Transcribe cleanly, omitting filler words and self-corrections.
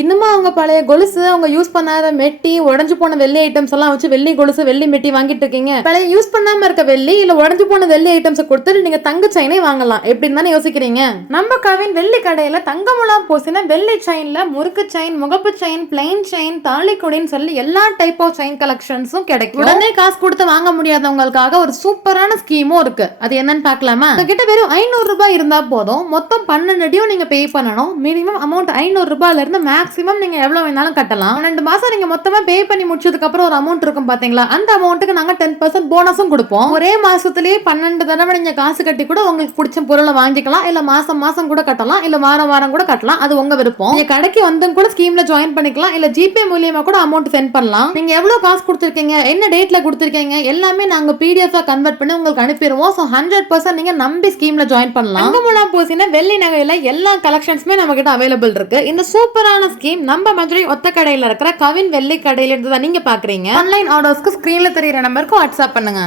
இன்னுமா அவங்க பழைய கொலுசு, அவங்க யூஸ் பண்ணாத மெட்டி, உடஞ்சு போன வெள்ளி ஐட்டம்ஸ் எல்லாம் வச்சு வெள்ளி கொலுசு வெள்ளி மெட்டி வாங்கிட்டு இருக்கீங்க? பழைய யூஸ் பண்ணாம இருக்க வெள்ளி இல்ல உடஞ்சு போன வெள்ளி ஐட்டம்ஸ் கொடுத்துட்டு நீங்க தங்க செயினே வாங்கலாம். எப்படின்னு தானே யோசிக்கிறீங்க? நம்ம கவின் வெள்ளி கடையில தங்க முலாம் பூசின வெள்ளி செயின்ல முறுக்கு செயின், முகப்பு செயின், பிளைன் செயின், தாலிக்குடின்னு சொல்லி எல்லா டைப் ஆஃப் செயின் கலெக்ஷன்ஸும் கிடைக்கும். உடனே காசு கொடுத்து வாங்க முடியாதவங்களுக்காக ஒரு சூப்பரான ஸ்கீமும் இருக்கு. அது என்னன்னு பார்க்கலாமா? உங்ககிட்ட வெறும் 500 ரூபாய் இருந்தா போதும். மொத்தம் 12 டியூ நீங்க பே பண்ணணும். மினிமம் அமௌண்ட் 500 ரூபாயில இருந்து மேக்ஸிமம் நீங்க எவ்வளவு வேணாலும் கட்டலாம். 12 மாசம் நீங்க மொத்தமா பே பண்ணி முடிச்சதுக்கு அப்புறம் ஒரு அமௌண்ட் இருக்கும் பாத்தீங்களா, அந்த அமௌண்ட்டுக்கு நாங்க 10% போனஸும் கொடுப்போம். ஒரே மாசத்திலேயே 12 தடவை நீங்க காசு கட்டி கூட உங்களுக்கு பிடிச்ச பொருளை வாங்கிக்கலாம். இல்ல மாசம் மாசம் கூட கட்டலாம், இல்ல வாரம் வாரம் கூட கட்டலாம். அது உங்க விருப்பம். நீங்க கடைக்கு வந்து கூட ஸ்கீம்ல ஜாயின் பண்ணிக்கலாம், இல்ல ஜிபே மூலியமா கூட அமௌண்ட் சென்ட் பண்ணலாம். நீங்க எவ்வளவு காசு கொடுத்திருக்கீங்க, என்ன டேட்ல கொடுத்திருக்கீங்க, எல்லாமே நாங்க PDF கன்வெர்ட் பண்ணி உங்களுக்கு அனுப்பிடுவோம். சோ 100% நீங்க நம்பி ஸ்கீம்ல ஜாயின் பண்ணலாம். தங்கமுலாம் பூசின வெள்ளி நகையில எல்லா கலெக்ஷன்ஸ்மே நம்ம கிட்ட அவைலபிள் இருக்கு. இந்த சூப்பரான ஸ்கீம் நம்ம மதுரை ஒத்த கடையில இருக்கிற கவின் வெள்ளி கடையில இருந்து தான் நீங்க பாக்குறீங்க. ஆன்லைன் ஆர்டர்ஸ்க்கு ஸ்கிரீன்ல தெரியுற நம்பருக்கு வாட்ஸ்அப் பண்ணுங்க.